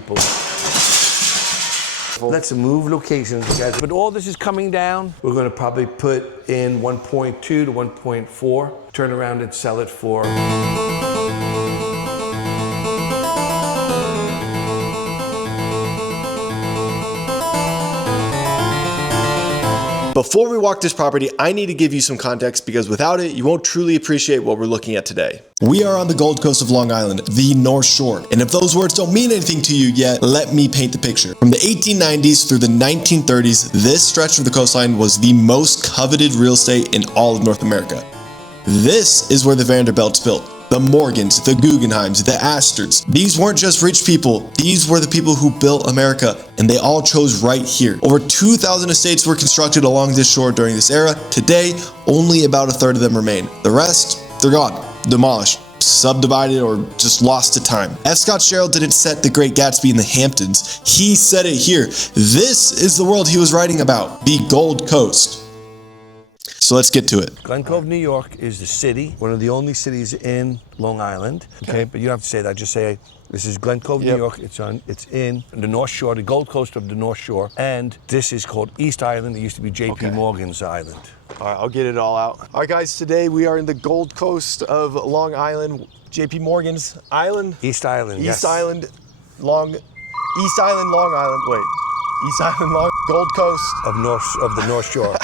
people. Let's move locations, guys. But all this is coming down. We're going to probably put in 1.2 to 1.4, turn around and sell it for. Before we walk this property, I need to give you some context because without it, you won't truly appreciate what we're looking at today. We are on the Gold Coast of Long Island, the North Shore. And if those words don't mean anything to you yet, let me paint the picture. From the 1890s through the 1930s, this stretch of the coastline was the most coveted real estate in all of North America. This is where the Vanderbilts built. The Morgans, the Guggenheims, the Astors. These weren't just rich people. These were the people who built America, and they all chose right here. Over 2,000 estates were constructed along this shore during this era. Today, only about a third of them remain. The rest, they're gone, demolished, subdivided, or just lost to time. F. Scott Sherrill didn't set The Great Gatsby in the Hamptons. He set it here. This is the world he was writing about, the Gold Coast. So let's get to it. Glen Cove, New York is the city, one of the only cities in Long Island. Okay, but you don't have to say that. Just say this is Glen Cove, New York. It's in the North Shore, the Gold Coast of the North Shore, and this is called East Island. It used to be J.P. Morgan's Island. All right, I'll get it all out. All right, guys, today we are in the Gold Coast of Long Island, J.P. Morgan's Island. East Island, East Island, Long Island. Wait. East Island, Gold Coast of the North Shore.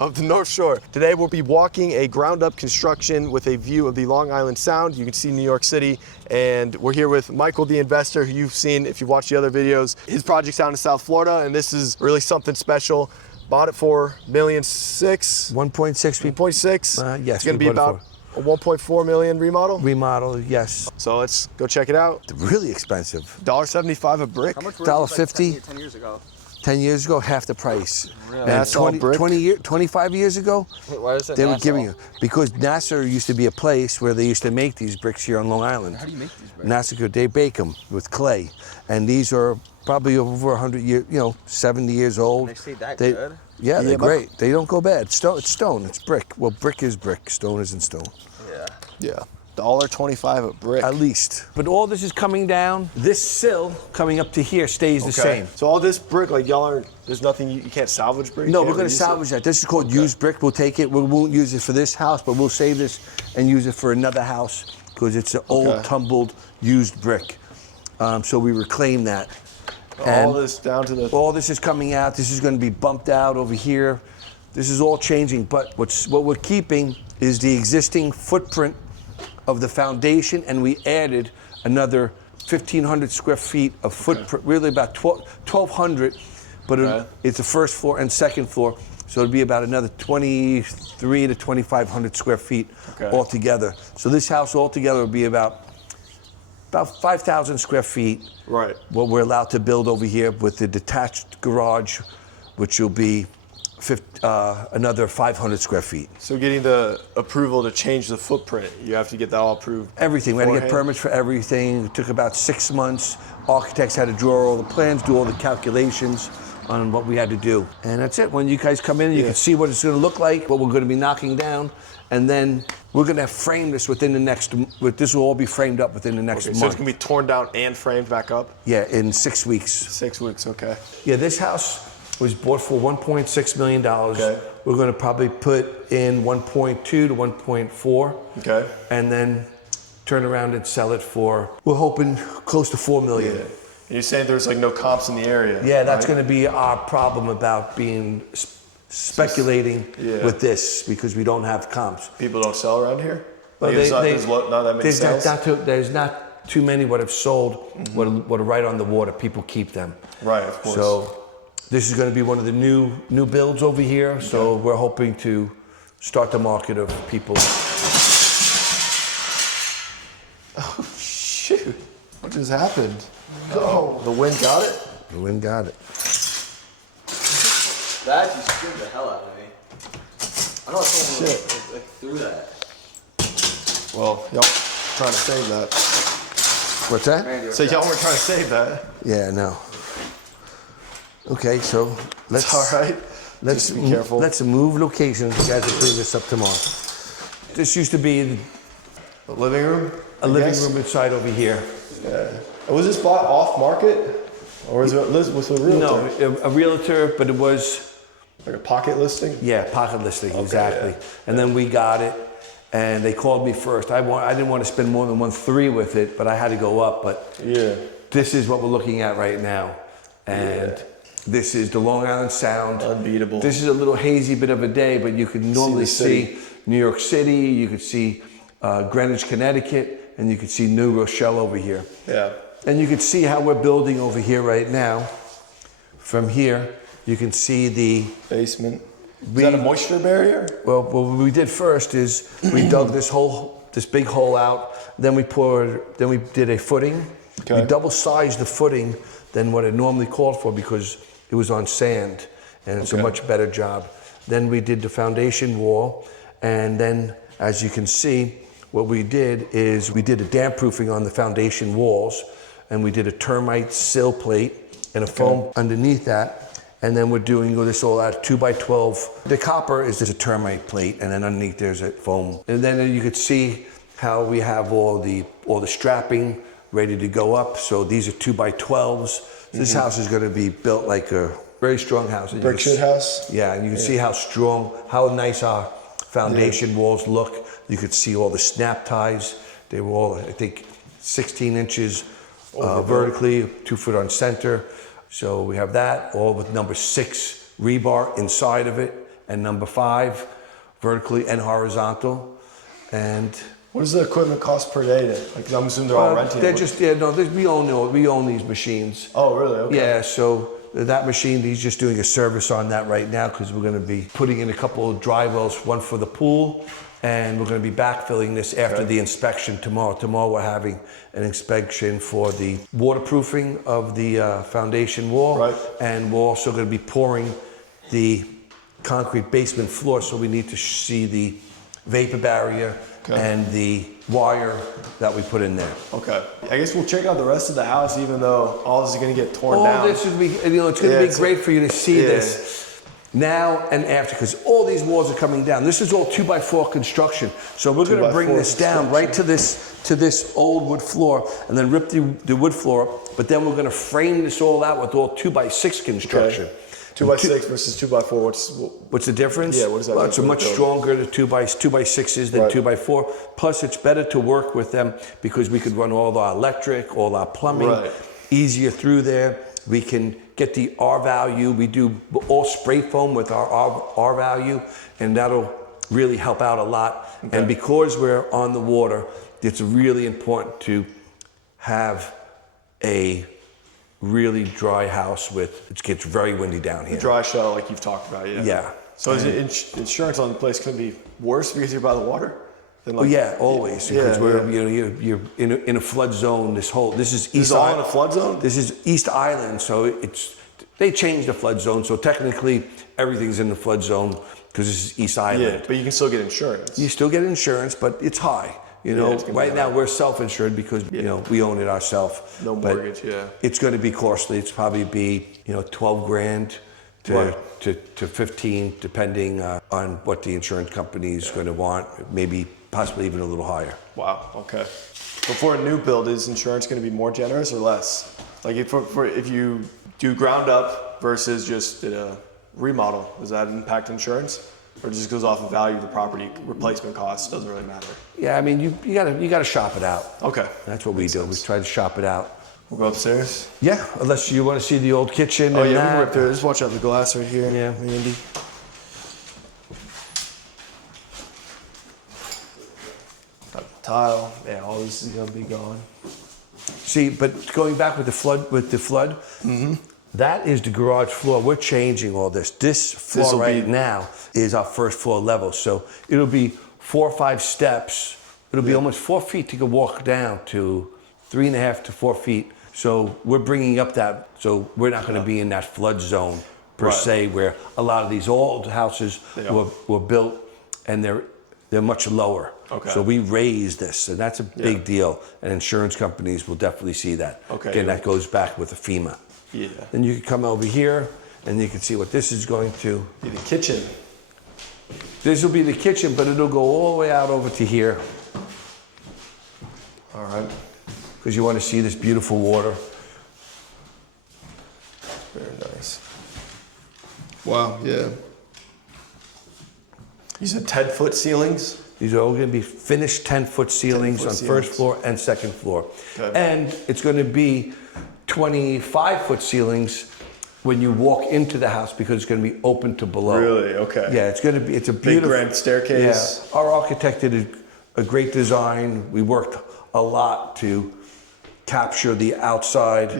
Of the North Shore. Today we'll be walking a ground-up construction with a view of the Long Island Sound. You can see New York City, and we're here with Michael, the investor, who you've seen if you've watched the other videos. His project's down in South Florida, and this is really something special. Bought it for $1.6 million. 1.6. 1.6. Yes. It's going to be about a 1.4 million remodel? Remodel, yes. So let's go check it out. Really expensive. $1.75 a brick. How much were $1.50. like 10 years ago? 10 years ago, half the price. Really? And That's all brick? 25 years ago, Wait, why is it they were Nassau? giving you, because Nasar used to be a place where they used to make these bricks here on Long Island. How do you make these bricks? Nasar, they bake them with clay. And these are probably over 100 years, 70 years old. They stay that good? Yeah, they're great. They don't go bad. It's stone, it's brick. Well, brick is brick, stone isn't stone. Yeah. $1.25 a brick. At least. But all this is coming down. This sill coming up to here stays the same. So all this brick, like y'all aren't, there's nothing, you can't salvage brick? No, we're going to salvage that. This is called used brick. We'll take it. We won't use it for this house, but we'll save this and use it for another house because it's an old, tumbled, used brick. So we reclaim that. All this down to the... All this is coming out. This is going to be bumped out over here. This is all changing, but what we're keeping is the existing footprint of the foundation, and we added another 1,500 square feet of footprint, really about 1,200, but it's the first floor and second floor, so it'll be about another 2,300 to 2,500 square feet altogether. So this house altogether will be about 5,000 square feet. Right. What we're allowed to build over here with the detached garage, which will be another 500 square feet. So getting the approval to change the footprint, you have to get that all approved? Everything. We had to get permits for everything. It took about 6 months. Architects had to draw all the plans, do all the calculations on what we had to do. And that's it. When you guys come in, you can see what it's going to look like, what we're going to be knocking down, and then we're going to frame this within the next, this will all be framed up within the next month. So it's going to be torn down and framed back up? Yeah, in 6 weeks. 6 weeks, okay. Yeah, this house was bought for $1.6 million. We're going to probably put in 1.2 to 1.4. Okay. And then turn around and sell it for, we're hoping close to $4 million. Yeah. And you're saying there's like no comps in the area? Yeah, that's going to be our problem about being speculating with this, because we don't have comps. People don't sell around here? Well, there's not that many sales? There's not too many what have sold, what are right on the water. People keep them. Right, of course. So this is going to be one of the new builds over here. So we're hoping to start the market of people. Oh, shoot. What just happened? No. The wind got it? The wind got it. That just scared the hell out of me. I know someone like threw that. Well, y'all trying to save that. What's that? So y'all were trying to save that? Yeah, no. Okay, so let's. All right. Let's be careful. Let's move locations. You guys will clean this up tomorrow. This used to be a living room. A living room inside over here. Yeah. Was this bought off market? Or was it with a realtor? No, a realtor, but it was... Like a pocket listing? Yeah, pocket listing, Okay, exactly. yeah. And then we got it, and they called me first. I didn't want to spend more than 1.3 with it, but I had to go up. But Yeah. this is what we're looking at right now. And this is the Long Island Sound. Unbeatable. This is a little hazy bit of a day, but you can normally see New York City, you could see Greenwich, Connecticut, and you could see New Rochelle over here. Yeah. And you can see how we're building over here right now. From here, you can see the basement. Is that a moisture barrier? Well, what we did first is we dug this big hole out. Then we did a footing. Okay. We double sized the footing than what it normally called for because it was on sand, and it's a much better job. Then we did the foundation wall, and then as you can see, what we did is we did a damp proofing on the foundation walls, and we did a termite sill plate and a foam underneath that. And then we're doing this all out 2x12. The copper is just a termite plate, and then underneath there's a foam. And then you could see how we have all the strapping ready to go up. So these are 2x12s. This house is going to be built like a very strong house. Brick shit house? Yeah, and you can see how strong, how nice our foundation walls look. You could see all the snap ties. They were all, I think, 16 inches vertically, 2 foot on center. So we have that, all with number 6 rebar inside of it, and number 5 vertically and horizontal. And what does the equipment cost per day then? Like, I'm assuming they're all renting. They're just, we own these machines. Oh, really? Okay. Yeah, so that machine, he's just doing a service on that right now because we're going to be putting in a couple of dry wells, one for the pool, and we're going to be backfilling this after the inspection tomorrow. Tomorrow we're having an inspection for the waterproofing of the foundation wall. Right. And we're also going to be pouring the concrete basement floor, so we need to see the vapor barrier and the wire that we put in there. Okay. I guess we'll check out the rest of the house, even though all this is going to get torn down. This would be, it's going to be great for you to see this now and after, because all these walls are coming down. This is all 2x4 construction. So we're going to bring this down right to this old wood floor, and then rip the wood floor up. But then we're going to frame this all out with all 2x6 construction. Okay. 2x6 versus 2x4. What's the difference? Yeah, what does that Well, mean it's a much stronger 2x6s than 2x4. Plus, it's better to work with them because we could run all our electric, all our plumbing easier through there. We can get the R value. We do all spray foam with our R value, and that'll really help out a lot. Okay. And because we're on the water, it's really important to have a really dry house it gets very windy down here. Dry shell, like you've talked about, yeah. So is it insurance on the place going to be worse because you're by the water? Always. Because you're in a flood zone. This is East Island. In a flood zone? This is East Island, so they changed the flood zone. So technically, everything's in the flood zone because this is East Island. Yeah, but you can still get insurance. You still get insurance, but it's high. Right now we're self-insured because we own it ourselves. No mortgage, It's going to be costly. It's probably be $12,000 to 15, depending on what the insurance company is going to want. Maybe possibly even a little higher. Wow. Okay. But for a new build, is insurance going to be more generous or less? Like if you do ground up versus just a remodel, does that impact insurance? Or it just goes off of value of the property, replacement costs, doesn't really matter? Yeah, I mean, you gotta shop it out. Okay. That's what we do. We try to shop it out. We'll go upstairs? Yeah, unless you want to see the old kitchen. Oh, yeah, we can rip through. Just watch out the glass right here. Yeah. Andy. Tile. Yeah, all this is going to be gone. See, but going back with the flood, that is the garage floor. We're changing all this. This floor now is our first floor level. So it'll be 4 or 5 steps. It'll be almost 4 feet to go walk down to 3.5 to 4 feet. So we're bringing up that, so we're not going to be in that flood zone per se, where a lot of these old houses were built and they're much lower. Okay. So we raised this, and that's a big deal. And insurance companies will definitely see that. Okay. Again, that goes back with the FEMA. Yeah. Then you can come over here, and you can see what this is going to be. The kitchen. This will be the kitchen, but it'll go all the way out over to here. All right. because you want to see this beautiful water. Very nice. Wow, yeah. You said 10-foot ceilings? These are all going to be finished 10-foot ceilings 10-foot on ceilings. first floor and second floor. Okay. And it's going to be 25-foot ceilings when you walk into the house because it's going to be open to below. Really? Okay. Yeah, it's going to be, it's a Big beautiful. grand staircase. Yeah. Our architect did a great design. We worked a lot to capture the outside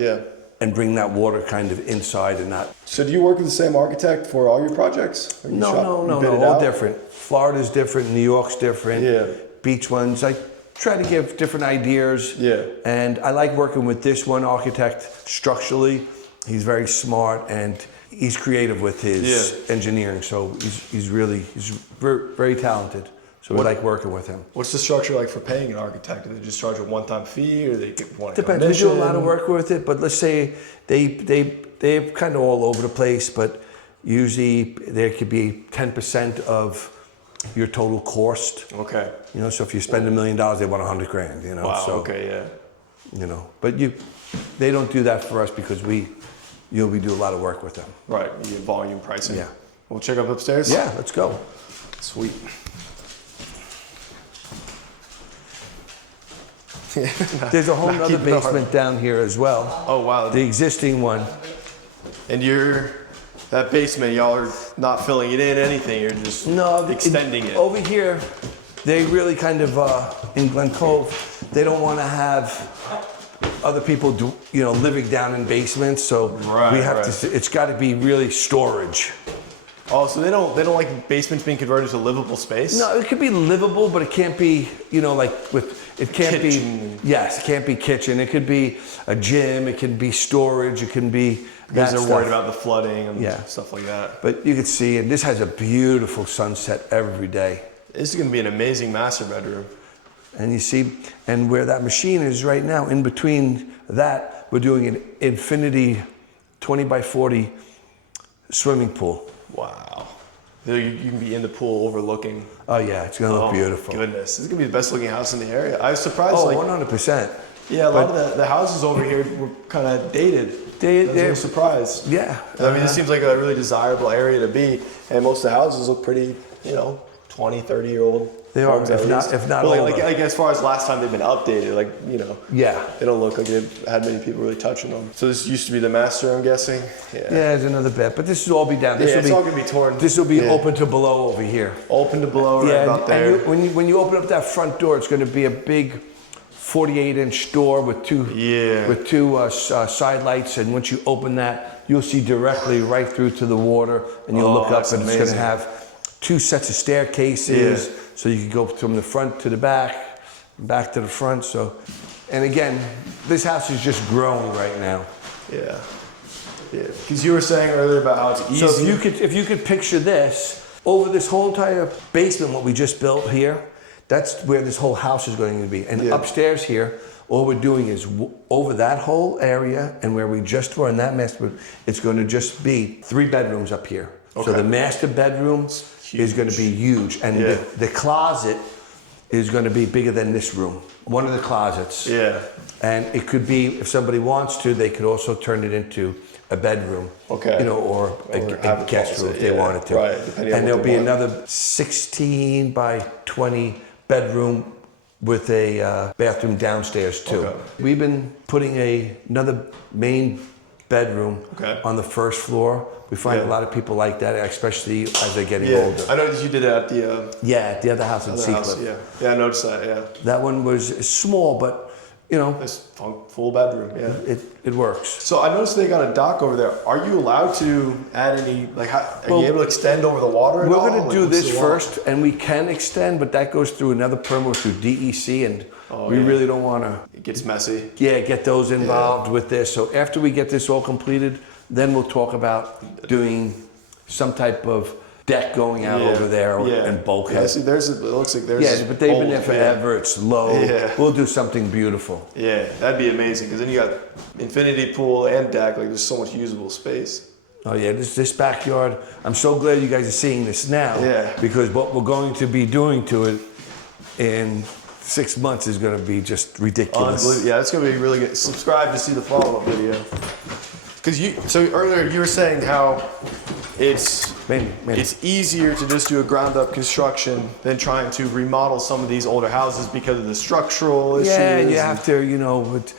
and bring that water kind of inside and not. So do you work with the same architect for all your projects? Or you No, bid it all out? different. Florida's different, New York's different. Yeah. Beach ones, I try to give different ideas. Yeah. And I like working with this one architect structurally. He's very smart and he's creative with his engineering. So he's very, very talented. So we like working with him. What's the structure like for paying an architect? Do they just charge a one-time fee, or they want a Depends. We do a lot of work with it, but let's say they're kind of all over the place. But usually there could be 10% of your total cost. Okay. You know, so if you spend $1 million, they want $100,000. You know. Wow. So, Okay. Yeah. you know, but they don't do that for us because we do a lot of work with them. Right. You get volume pricing. Yeah. We'll check up upstairs. Yeah, let's go. Sweet. There's a whole Not other keeping it hard. basement down here as well. Oh wow. The existing one. And that basement, y'all are not filling it in anything. You're just extending it. Over here, they really kind of in Glen Cove, they don't want to have other people living down in basements. So we have to. It's got to be really storage. Oh, so they don't like basements being converted to livable space? No, it could be livable, but it can't be, it can't Kitchen. be, yes, it can't be kitchen. It could be a gym, it can be storage, it can be Because that they're worried stuff. about the flooding and Yeah. stuff like that. But you can see, and this has a beautiful sunset every day. This is going to be an amazing master bedroom. And you see, and where that machine is right now, in between that, we're doing an infinity 20 by 40 swimming pool. Wow. You can be in the pool overlooking. Oh yeah, it's gonna look beautiful. Goodness, this is gonna be the best looking house in the area. I was surprised. Oh, like, 100%. yeah, a lot of the houses over here were kind of dated. I was They're surprised. Yeah. I mean, this seems like a really desirable area to be, and most of the houses look pretty, 20, 30-year-old. They are, homes at if least. not But older. like as far as last time they've been updated, Yeah. they don't look like they've had many people really touching them. So this used to be the master, I'm guessing. Yeah, there's another bed, but this will all be down. This Yeah, will it's be, all gonna be torn. This will be Yeah. open to below over here. Open to below right Yeah, about there. and when you open up that front door, it's going to be a big 48-inch door with two side lights, and once you open that, you'll see directly right through to the water, and you'll look up, that's and it's going to amazing. have 2 sets of staircases, so you can go from the front to the back to the front. So, and again, this house is just growing right now. Yeah. Because you were saying earlier about how it's easy. So if you could picture this over this whole entire basement, what we just built here, that's where this whole house is going to be. And upstairs here, all we're doing is over that whole area and where we just were in that master bedroom, it's going to just be 3 bedrooms up here. Okay. So the master bedroom is going to be huge, and the closet is going to be bigger than this room. One of the closets. Yeah. And it could be, if somebody wants to, they could also turn it into a bedroom. Okay. Or a have a guest room closet, if they wanted to. right, depending on And what there'll they be want. another 16 by 20 bedroom with a bathroom downstairs too. Okay. We've been putting another main bedroom on the first floor. We find a lot of people like that, especially as they're getting older. I noticed you did it at the The other house in Seacliff. Yeah, I noticed that. Yeah, That one was small, but it's full bedroom. Yeah, it works. So I noticed they got a dock over there. Are you allowed to add any? Are you able to extend over the water? We're going to do this first, and we can extend, but that goes through another permit through DEC, and we really don't want to. It gets messy. Get those involved with this. So after we get this all completed, then we'll talk about doing some type of deck going out over there and bulkhead. Yeah, see, it looks like there's. Yeah, but they've been there forever. It's low. Yeah. We'll do something beautiful. Yeah, that'd be amazing because then you got infinity pool and deck. Like there's so much usable space. Oh yeah, this backyard. I'm so glad you guys are seeing this now. Yeah. Because what we're going to be doing to it in 6 months is going to be just ridiculous. Unbelievable. Yeah, it's going to be really good. Subscribe to see the follow-up video. Because so earlier you were saying how it's easier to just do a ground-up construction than trying to remodel some of these older houses because of the structural issues. Yeah, you have to, but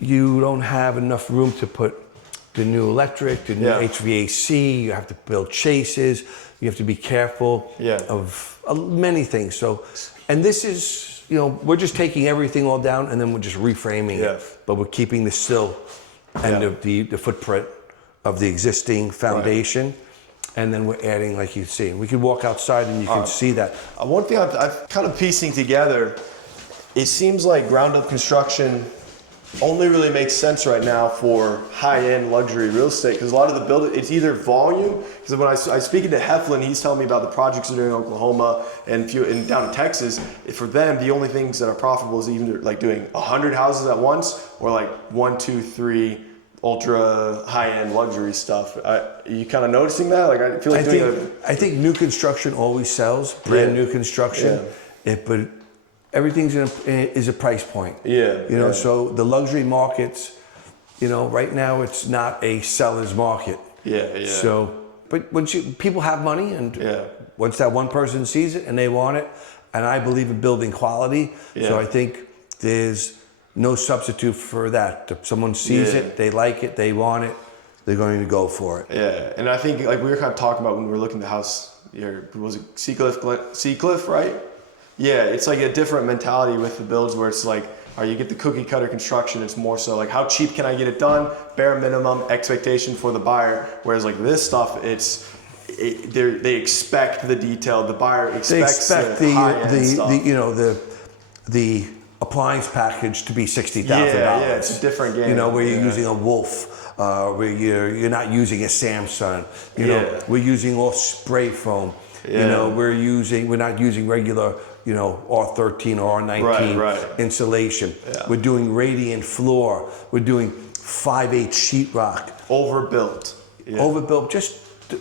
you don't have enough room to put the new electric, the new HVAC. You have to build chases. You have to be careful of many things. So, and this is, we're just taking everything all down and then we're just reframing it. But we're keeping the sill and the footprint of the existing foundation. Right. And then we're adding, like you see. We could walk outside and you can see that. One thing I've kind of piecing together, it seems like ground-up construction only really makes sense right now for high-end luxury real estate, because a lot of the building, it's either volume, because when I was speaking to Heflin, he's telling me about the projects they're doing in Oklahoma and down in Texas. For them, the only things that are profitable is either like doing 100 houses at once or like 1, 2, 3 ultra high-end luxury stuff. You kind of noticing that? Like I feel like I think new construction always sells, brand new construction, but everything's is a price point. So the luxury markets, right now it's not a seller's market. So, but once people have money, and once that one person sees it and they want it, and I believe in building quality, so I think there's no substitute for that. If someone sees it, they like it, they want it, they're going to go for it. Yeah, and I think like we were kind of talking about when we were looking at the house here, was it Seacliff, right? Yeah, it's like a different mentality with the builds where it's like, you get the cookie cutter construction. It's more so like, how cheap can I get it done? Bare minimum expectation for the buyer. Whereas like this stuff, they expect the detail. The buyer expects the high-end stuff. the appliance package to be $60,000. Yeah, it's a different game. Where you're using a Wolf, where you're not using a Samsung. We're using all spray foam. We're not using regular, R13 or R19 insulation. We're doing radiant floor. We're doing 5/8 sheetrock. Overbuilt. Overbuilt just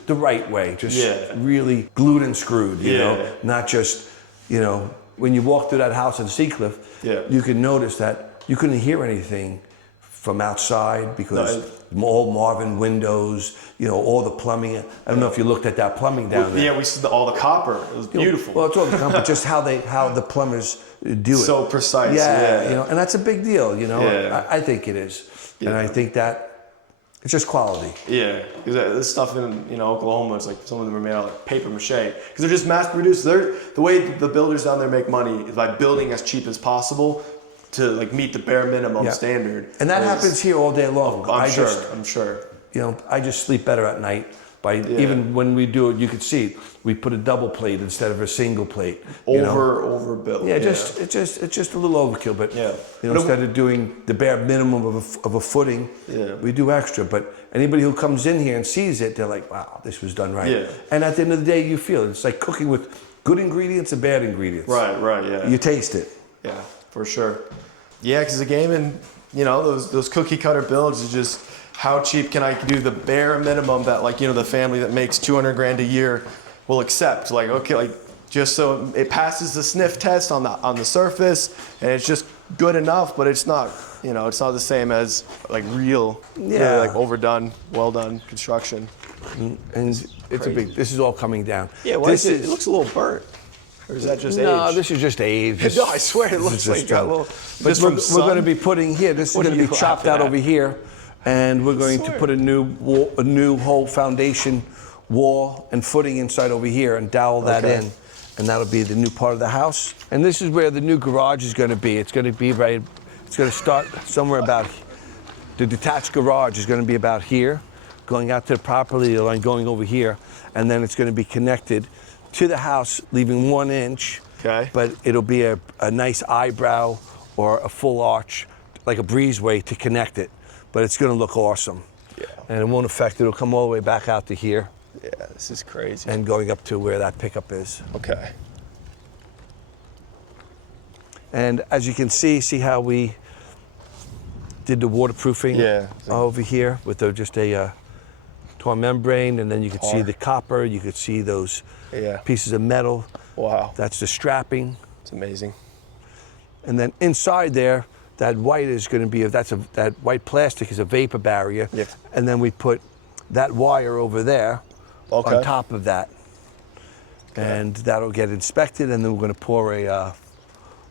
the right way. Just really glued and screwed, not just, when you walk through that house in Seacliff, you can notice that you couldn't hear anything from outside because all Marvin windows, all the plumbing. I don't know if you looked at that plumbing down there. Yeah, we see all the copper. It was beautiful. Well, it's all the copper, just how the plumbers do it. So precise. And that's a big deal. I think it is, and I think that it's just quality. Yeah, because this stuff in Oklahoma, it's like some of them are made out of like paper mache because they're just mass produced. The way the builders down there make money is by building as cheap as possible to like meet the bare minimum standard. And that happens here all day long. I'm sure. I just sleep better at night even when we do it. You could see we put a double plate instead of a single plate. Overbuilt. Yeah, it's just a little overkill. But instead of doing the bare minimum of a footing, we do extra. But anybody who comes in here and sees it, they're like, "Wow, this was done right." And at the end of the day, you feel it. It's like cooking with good ingredients and bad ingredients. Right. Yeah. You taste it. Yeah, for sure. Yeah, because the game in those cookie cutter builds is just how cheap can I do the bare minimum that the family that makes $200,000 a year will accept. Like just so it passes the sniff test on the surface and it's just good enough, but it's not it's not the same as like real really like overdone, well done construction. And it's a big. This is all coming down. Yeah, it looks a little burnt. Or is that just age? No, this is just age. No, I swear it looks like got a little. But we're going to be putting here. This is going to be chopped out over here, and we're going to put a new whole foundation wall and footing inside over here and dowel that in, and that'll be the new part of the house. And this is where the new garage is going to be. It's going to be right. It's going to start somewhere about. The detached garage is going to be about here, going out to the property line, going over here, and then it's going to be connected to the house, leaving 1 inch, but it'll be a nice eyebrow or a full arch, like a breezeway to connect it. But it's gonna look awesome. Yeah. And it won't affect it. It'll come all the way back out to here. Yeah, this is crazy. And going up to where that pickup is. Okay. And as you can see how we did the waterproofing over here with just a torn membrane, and then you could see the copper, you could see those pieces of metal. Wow. That's the strapping. It's amazing. And then inside there, that white is going to be, that white plastic is a vapor barrier. Yep. And then we put that wire over there on top of that. Okay. And that'll get inspected, and then we're going to pour a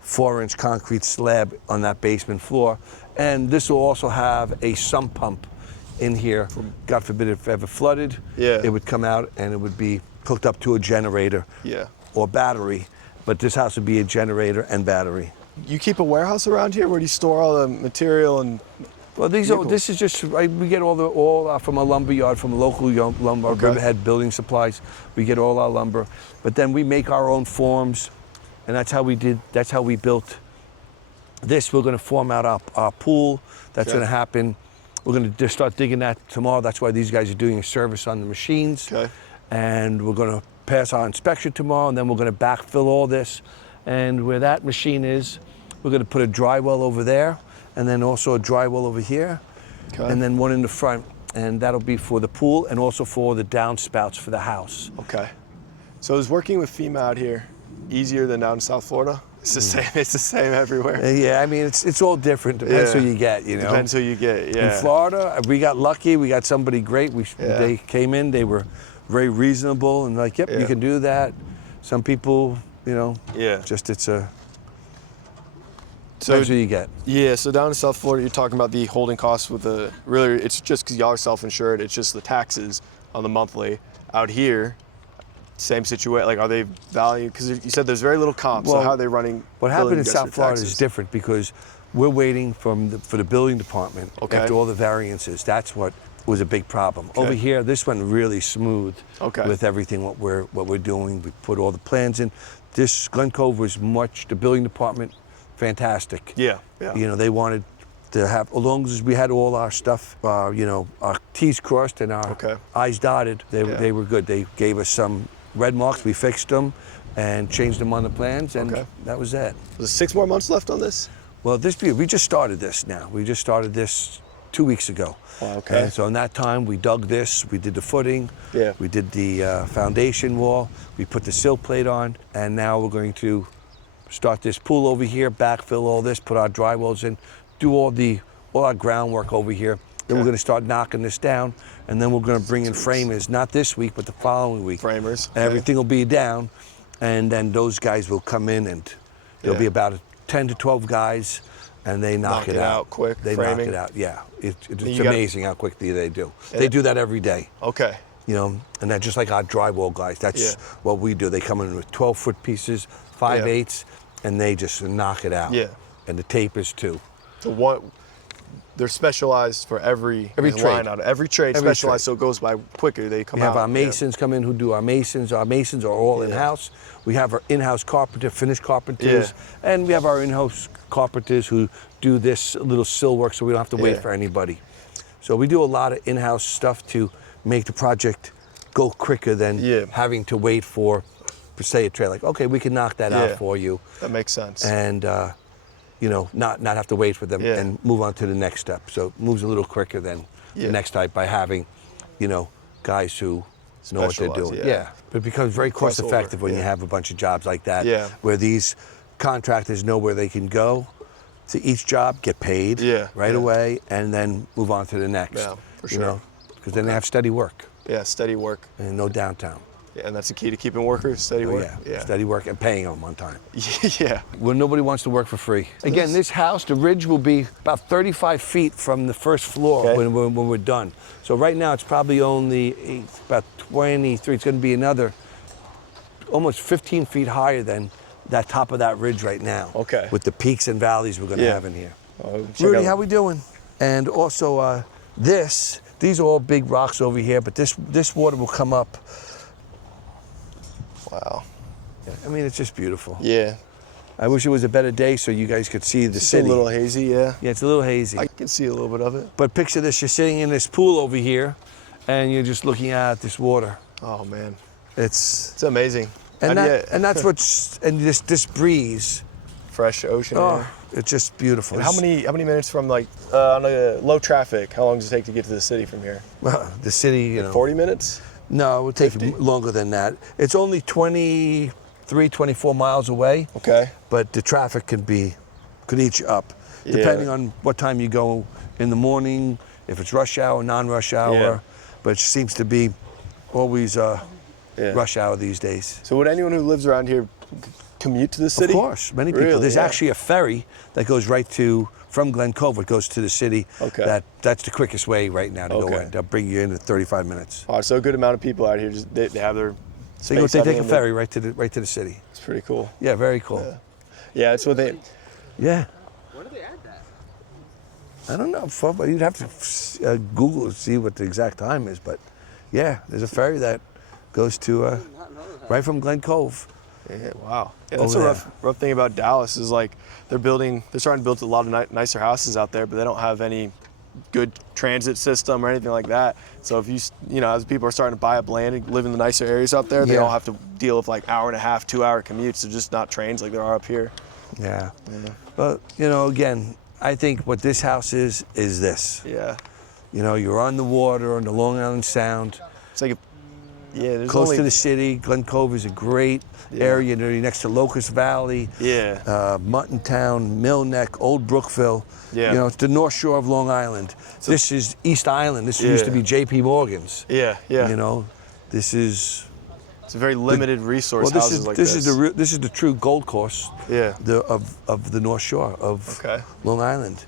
4-inch concrete slab on that basement floor. And this will also have a sump pump in here. God forbid if ever flooded, it would come out and it would be hooked up to a generator or battery. But this house would be a generator and battery. You keep a warehouse around here? Where do you store all the material and? Well, this is just, we get all from a lumber yard, from a local lumber, Riverhead Building Supplies. We get all our lumber, but then we make our own forms, and that's how we built this. We're going to form out our pool. That's going to happen. We're going to just start digging that tomorrow. That's why these guys are doing a service on the machines. Okay. And we're going to pass our inspection tomorrow, and then we're going to backfill all this. And where that machine is, we're going to put a dry well over there, and then also a dry well over here, and then one in the front. And that'll be for the pool and also for the downspouts for the house. Okay. So is working with FEMA out here easier than down in South Florida? It's the same. It's the same everywhere. Yeah, I mean, it's all different. Depends who you get, you know. Depends who you get. Yeah. In Florida, we got lucky. We got somebody great. They came in. They were very reasonable and like, yep, you can do that. Some people, you know, just it's a. So depends who you get. Yeah. So down in South Florida, you're talking about the holding costs with the really. It's just because y'all are self-insured. It's just the taxes on the monthly. Out here, same situation. Like, are they valued? Because you said there's very little comp. Well, so how are they running? What happened in South Florida is different because we're waiting for the building department after all the variances. That's what was a big problem. Over here, this went really smooth with everything what we're doing. We put all the plans in. This Glen Cove was the building department, fantastic. Yeah. You know, they wanted to have, as long as we had all our stuff, you know, our T's crossed and our I's dotted, they were good. They gave us some red marks, we fixed them and changed them on the plans, and that was it. Was 6 more months left on this? Well, we just started this now. We just started this 2 weeks ago. And so in that time, we dug this, we did the footing, we did the foundation wall, we put the sill plate on, and now we're going to start this pool over here, backfill all this, put our dry wells in, do all our groundwork over here. Then we're going to start knocking this down, and then we're going to bring in framers, not this week, but the following week. Framers. And everything will be down, and then those guys will come in, and there'll be about 10 to 12 guys, and they knock it out quick. They knock it out, It's amazing how quickly they do. They do that every day. You know, and that's just like our drywall guys. That's what we do. They come in with 12-foot pieces, 5/8, and they just knock it out. And the tapers too. So they're specialized for every trade. Every trade specialized, so it goes by quicker. They come out. We have our masons come in who do our masons. Our masons are all in-house. We have our in-house finished carpenters, and we have our in-house carpenters who do this little sill work, so we don't have to wait for anybody. So we do a lot of in-house stuff to make the project go quicker than having to wait for say, a trade. Like, okay, we can knock that out for you. That makes sense. And you know, not have to wait for them and move on to the next step. So it moves a little quicker than the next type by having, you know, guys who know what they're doing. But it becomes very cost effective when you have a bunch of jobs like that, where these contractors know where they can go to each job, get paid right away, and then move on to the next. Yeah, for sure. You know, because then they have steady work. Yeah, steady work. And no downtown. Yeah, and that's the key to keeping workers, steady work. Steady work and paying them on time. When nobody wants to work for free. Again, this house, the ridge will be about 35 feet from the first floor when we're done. So right now it's probably only about 23. It's going to be another almost 15 feet higher than that top of that ridge right now. With the peaks and valleys we're going to have in here. Rudy, how we doing? And also these are all big rocks over here, but this water will come up. Wow. I mean, it's just beautiful. Yeah. I wish it was a better day so you guys could see the city. It's a little hazy, Yeah, it's a little hazy. I can see a little bit of it. But picture this, you're sitting in this pool over here, and you're just looking at this water. Oh, man. It's amazing. And that's this breeze. Fresh ocean air. It's just beautiful. And how many minutes from, like, on a low traffic, how long does it take to get to the city from here? Well, the city, you know. 40 minutes? No, it would take longer than that. It's only 23, 24 miles away. But the traffic can be could eat you up, depending on what time you go in the morning, if it's rush hour, non-rush hour. Yeah. But it seems to be always rush hour these days. So would anyone who lives around here commute to the city? Of course, many people. Really? There's Yeah. actually a ferry that goes right from Glen Cove. It goes to the city. Okay. That's the quickest way right now to go in. They'll bring you in in 35 minutes. Oh, so a good amount of people out here, just they have their So space. they take a ferry right to the city. It's pretty cool. Yeah, very cool. Yeah, it's what they. Yeah. When did they add that? I don't know, but you'd have to Google to see what the exact time is. But yeah, there's a ferry that goes to right from Glen Cove. Yeah, wow. Yeah, that's a Over rough thing about Dallas is like they're starting to build a lot of nicer houses out there, but they don't have any good transit system or anything like that. So if as people are starting to buy up land and live in the nicer areas out there, they all have to deal with like hour and a half, 2 hour commutes. So just not trains like there are up here. Yeah. But again, I think what this house is this. Yeah. You're on the water, on the Long Island Sound. It's like there's Close to the city. Glen Cove is a great area. You're next to Locust Valley, Muttontown, Mill Neck, Old Brookville. Yeah. It's the North Shore of Long Island. So this is East Island. This used to be J.P. Morgan's. Yeah. This is. It's a very limited resource. Well, houses like this is the true Gold Coast. Yeah. Of the North Shore of Okay. Long Island.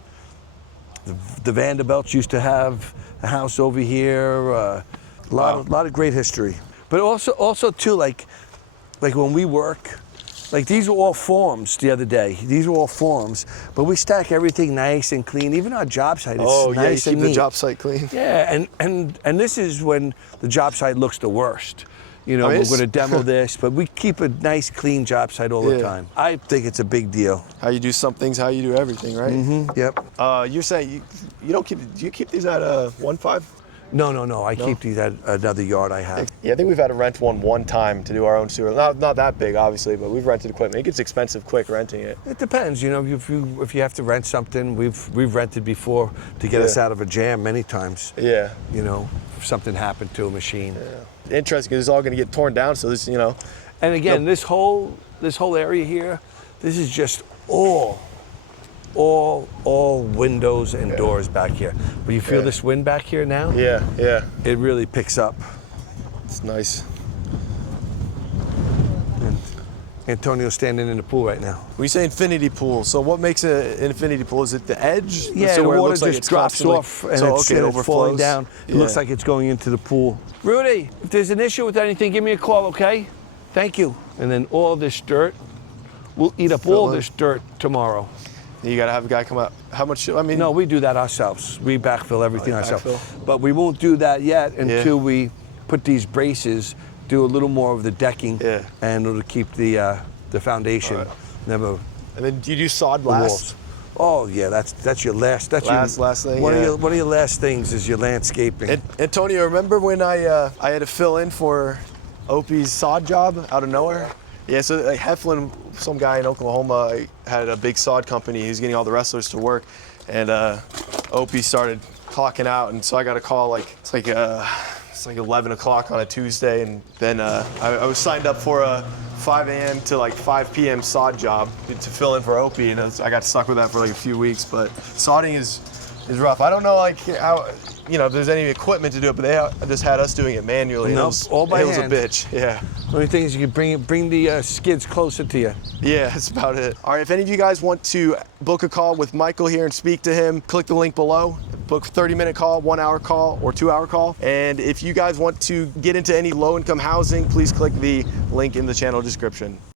The Vanderbilts used to have a house over here. A lot of great history. But also too, like when we work, like these are all forms the other day. These are all forms, but we stack everything nice and clean. Even our job site is nice you and keep neat. the job site clean. Yeah, and this is when the job site looks the worst. We're going to demo this, but we keep a nice, clean job site all the time. I think it's a big deal. How you do some things, how you do everything, right? Mm-hmm. Yep. You're saying you don't keep? Do you keep these at 1.5? No. I keep these at another yard I have. Yeah, I think we've had to rent one time to do our own sewer. Not that big, obviously, but we've rented equipment. It gets expensive quick renting it. It depends. If you have to rent something, we've rented before to get us out of a jam many times. Yeah. If something happened to a machine. Yeah. Interesting, because it's all going to get torn down. So this, And again, this whole area here, this is just all windows and doors back here. But you feel this wind back here now? Yeah. It really picks up. It's nice. And Antonio's standing in the pool right now. When you say infinity pool, so what makes an infinity pool? Is it the edge? Yeah, so the where it water looks like just it's drops constantly- off and so, it's overflows falling down. It looks like it's going into the pool. Rudy, if there's an issue with anything, give me a call, okay? Thank you. And then all this dirt, we'll eat up all this dirt tomorrow. You got to have a guy come out. How much? No, we do that ourselves. We backfill everything ourselves. backfill. But we won't do that yet until we put these braces, do a little more of the decking, and it'll keep the foundation. Never. And then do you do sod the last? walls. Oh yeah, that's your last. That's last thing. One of your last things is your landscaping. And, Antonio, remember when I had to fill in for Opie's sod job out of nowhere? Yeah, so like Heflin, some guy in Oklahoma, had a big sod company. He was getting all the wrestlers to work, and Opie started clocking out, and so I got a call it's like 11 o'clock on a Tuesday, and then I was signed up for a 5 a.m. to like 5 p.m. sod job to fill in for Opie, and I got stuck with that for like a few weeks. But sodding is rough. I don't know how if there's any equipment to do it, but they just had us doing it manually. Nope, all by hand. hand. It was a bitch. Yeah. The only thing is you can bring the skids closer to you. Yeah, that's about it. All right, if any of you guys want to book a call with Michael here and speak to him, click the link below. Book a 30-minute call, 1 hour call, or 2 hour call. And if you guys want to get into any low-income housing, please click the link in the channel description.